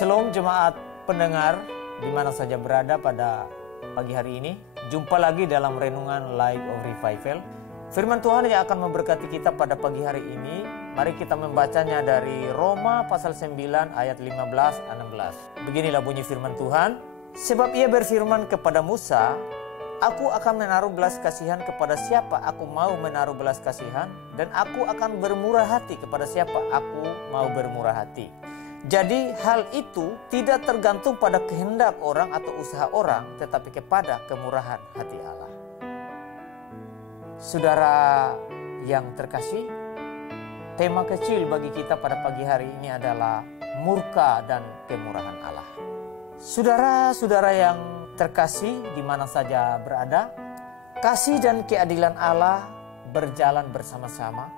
Shalom jemaat pendengar di mana saja berada pada pagi hari ini. Jumpa lagi dalam renungan Life of Revival. Firman Tuhan yang akan memberkati kita pada pagi hari ini. Mari kita membacanya dari Roma pasal 9 ayat 15-16. Beginilah bunyi firman Tuhan. Sebab ia berfirman kepada Musa, aku akan menaruh belas kasihan kepada siapa aku mau menaruh belas kasihan, dan aku akan bermurah hati kepada siapa aku mau bermurah hati. Jadi hal itu tidak tergantung pada kehendak orang atau usaha orang, tetapi kepada kemurahan hati Allah. Saudara yang terkasih, tema kecil bagi kita pada pagi hari ini adalah murka dan kemurahan Allah. Saudara-saudara yang terkasih di mana saja berada, kasih dan keadilan Allah berjalan bersama-sama.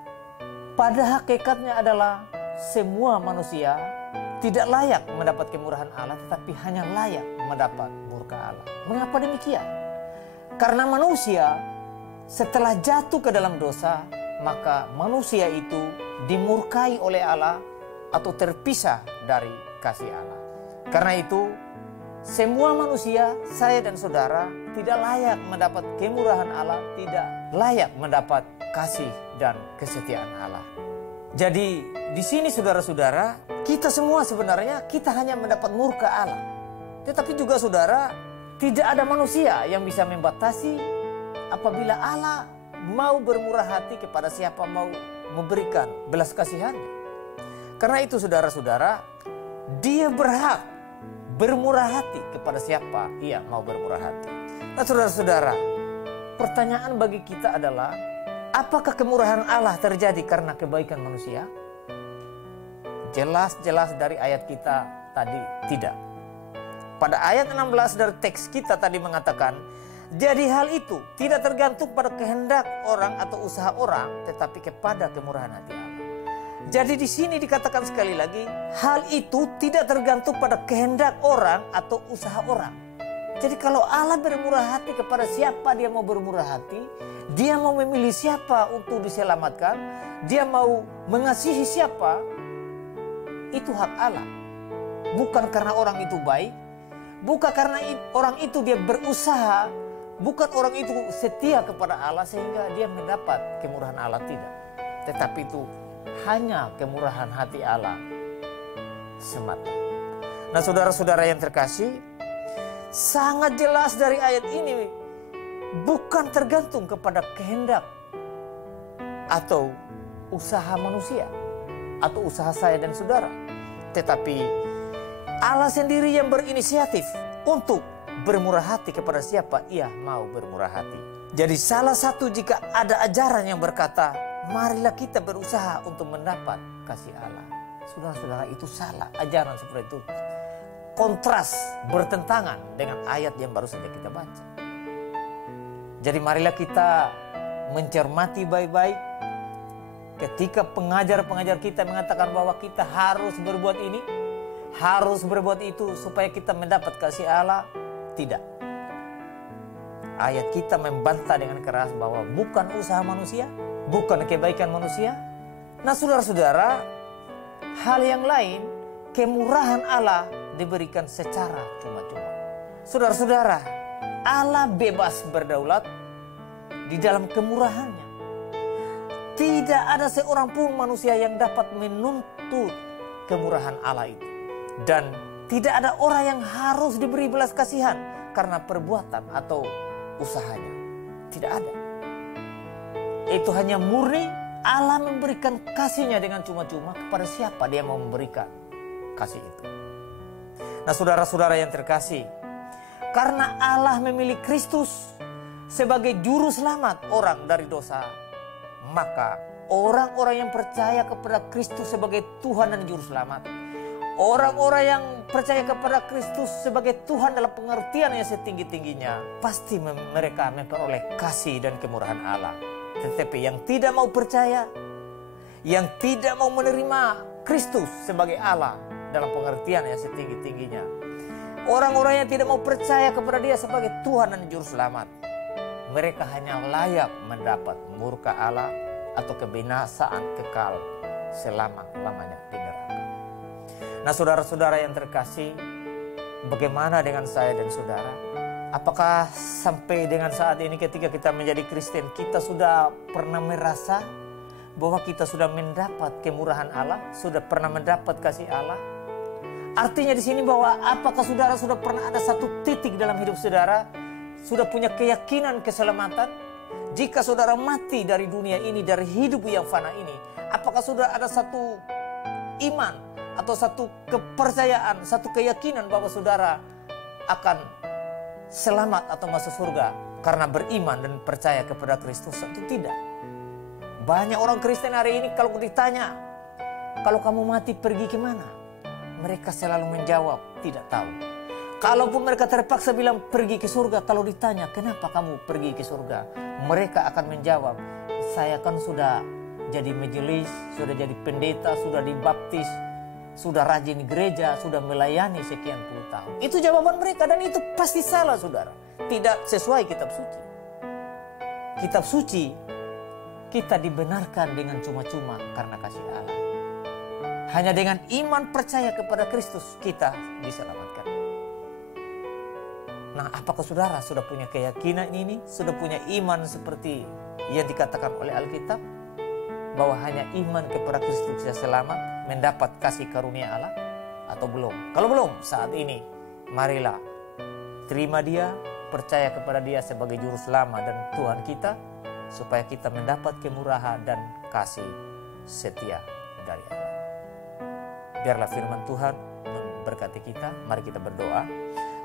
Pada hakikatnya adalah semua manusia tidak layak mendapat kemurahan Allah, tetapi hanya layak mendapat murka Allah. Mengapa demikian? Karena manusia setelah jatuh ke dalam dosa, maka manusia itu dimurkai oleh Allah atau terpisah dari kasih Allah. Karena itu, semua manusia, saya dan saudara, tidak layak mendapat kemurahan Allah, tidak layak mendapat kasih dan kesetiaan Allah. Jadi di sini saudara-saudara, kita semua sebenarnya kita hanya mendapat murka Allah. Tetapi juga saudara, tidak ada manusia yang bisa membatasi apabila Allah mau bermurah hati kepada siapa mau memberikan belas kasihannya. Karena itu saudara-saudara, dia berhak bermurah hati kepada siapa ia mau bermurah hati. Nah saudara-saudara, pertanyaan bagi kita adalah, apakah kemurahan Allah terjadi karena kebaikan manusia? Jelas-jelas dari ayat kita tadi tidak. Pada ayat 16 dari teks kita tadi mengatakan, jadi hal itu tidak tergantung pada kehendak orang atau usaha orang, tetapi kepada kemurahan hati Allah. Jadi di sini dikatakan sekali lagi, hal itu tidak tergantung pada kehendak orang atau usaha orang. Jadi kalau Allah bermurah hati kepada siapa dia mau bermurah hati, dia mau memilih siapa untuk diselamatkan, dia mau mengasihi siapa, itu hak Allah. Bukan karena orang itu baik, bukan karena orang itu dia berusaha, bukan orang itu setia kepada Allah sehingga dia mendapat kemurahan Allah, tidak. Tetapi itu hanya kemurahan hati Allah semata. Nah saudara-saudara yang terkasih, sangat jelas dari ayat ini bukan tergantung kepada kehendak atau usaha manusia atau usaha saya dan saudara, tetapi Allah sendiri yang berinisiatif untuk bermurah hati kepada siapa ia mau bermurah hati. Jadi salah satu jika ada ajaran yang berkata, marilah kita berusaha untuk mendapat kasih Allah. Saudara-saudara, itu salah. Ajaran seperti itu kontras, bertentangan dengan ayat yang baru saja kita baca. Jadi marilah kita mencermati baik-baik. Ketika pengajar-pengajar kita mengatakan bahwa kita harus berbuat ini, harus berbuat itu supaya kita mendapat kasih Allah, tidak. Ayat kita membantah dengan keras bahwa bukan usaha manusia, bukan kebaikan manusia. Nah saudara-saudara, hal yang lain, kemurahan Allah diberikan secara cuma-cuma. Saudara-saudara, Allah bebas berdaulat di dalam kemurahannya. Tidak ada seorang pun manusia yang dapat menuntut kemurahan Allah itu. Dan tidak ada orang yang harus diberi belas kasihan karena perbuatan atau usahanya. Tidak ada. Itu hanya murni Allah memberikan kasihnya dengan cuma-cuma kepada siapa dia mau memberikan kasih itu. Nah saudara-saudara yang terkasih, karena Allah memilih Kristus sebagai juru selamat orang dari dosa, maka orang-orang yang percaya kepada Kristus sebagai Tuhan dan Juru Selamat, orang-orang yang percaya kepada Kristus sebagai Tuhan dalam pengertian yang setinggi-tingginya, pasti mereka memperoleh kasih dan kemurahan Allah. Tetapi yang tidak mau percaya, yang tidak mau menerima Kristus sebagai Allah dalam pengertian yang setinggi-tingginya, orang-orang yang tidak mau percaya kepada Dia sebagai Tuhan dan Juru Selamat, mereka hanya layak mendapat murka Allah atau kebinasaan kekal selama-lamanya di neraka. Nah, saudara-saudara yang terkasih, bagaimana dengan saya dan saudara? Apakah sampai dengan saat ini ketika kita menjadi Kristen, kita sudah pernah merasa bahwa kita sudah mendapat kemurahan Allah, sudah pernah mendapat kasih Allah? Artinya di sini bahwa apakah saudara sudah pernah ada satu titik dalam hidup saudara, sudah punya keyakinan keselamatan? Jika saudara mati dari dunia ini, dari hidup yang fana ini, apakah sudah ada satu iman atau satu kepercayaan, satu keyakinan bahwa saudara akan selamat atau masuk surga karena beriman dan percaya kepada Kristus atau tidak? Banyak orang Kristen hari ini kalau ditanya, kalau kamu mati pergi kemana? Mereka selalu menjawab, tidak tahu. Kalaupun mereka terpaksa bilang pergi ke surga, kalau ditanya, kenapa kamu pergi ke surga? Mereka akan menjawab, saya kan sudah jadi majelis, sudah jadi pendeta, sudah dibaptis, sudah rajin gereja, sudah melayani sekian puluh tahun. Itu jawaban mereka dan itu pasti salah, saudara. Tidak sesuai kitab suci. Kitab suci, kita dibenarkan dengan cuma-cuma karena kasih Allah. Hanya dengan iman percaya kepada Kristus kita diselamatkan. Nah, apakah saudara sudah punya keyakinan ini? Sudah punya iman seperti yang dikatakan oleh Alkitab? Bahwa hanya iman kepada Kristus bisa selamat, mendapat kasih karunia Allah, atau belum? Kalau belum, saat ini marilah terima Dia, percaya kepada Dia sebagai juru selamat dan Tuhan kita, supaya kita mendapat kemurahan dan kasih setia dari Allah. Biarlah firman Tuhan memberkati kita. Mari kita berdoa.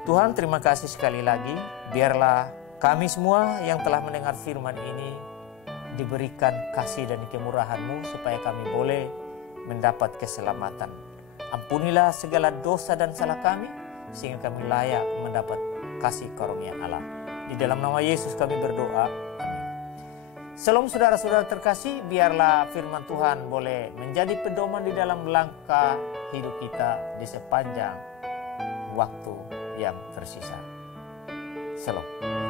Tuhan, terima kasih sekali lagi. Biarlah kami semua yang telah mendengar firman ini diberikan kasih dan kemurahan-Mu supaya kami boleh mendapat keselamatan. Ampunilah segala dosa dan salah kami sehingga kami layak mendapat kasih karunia Allah. Di dalam nama Yesus kami berdoa. Amin. Shalom saudara-saudara terkasih, biarlah firman Tuhan boleh menjadi pedoman di dalam langkah hidup kita di sepanjang waktu yang tersisa. Shalom.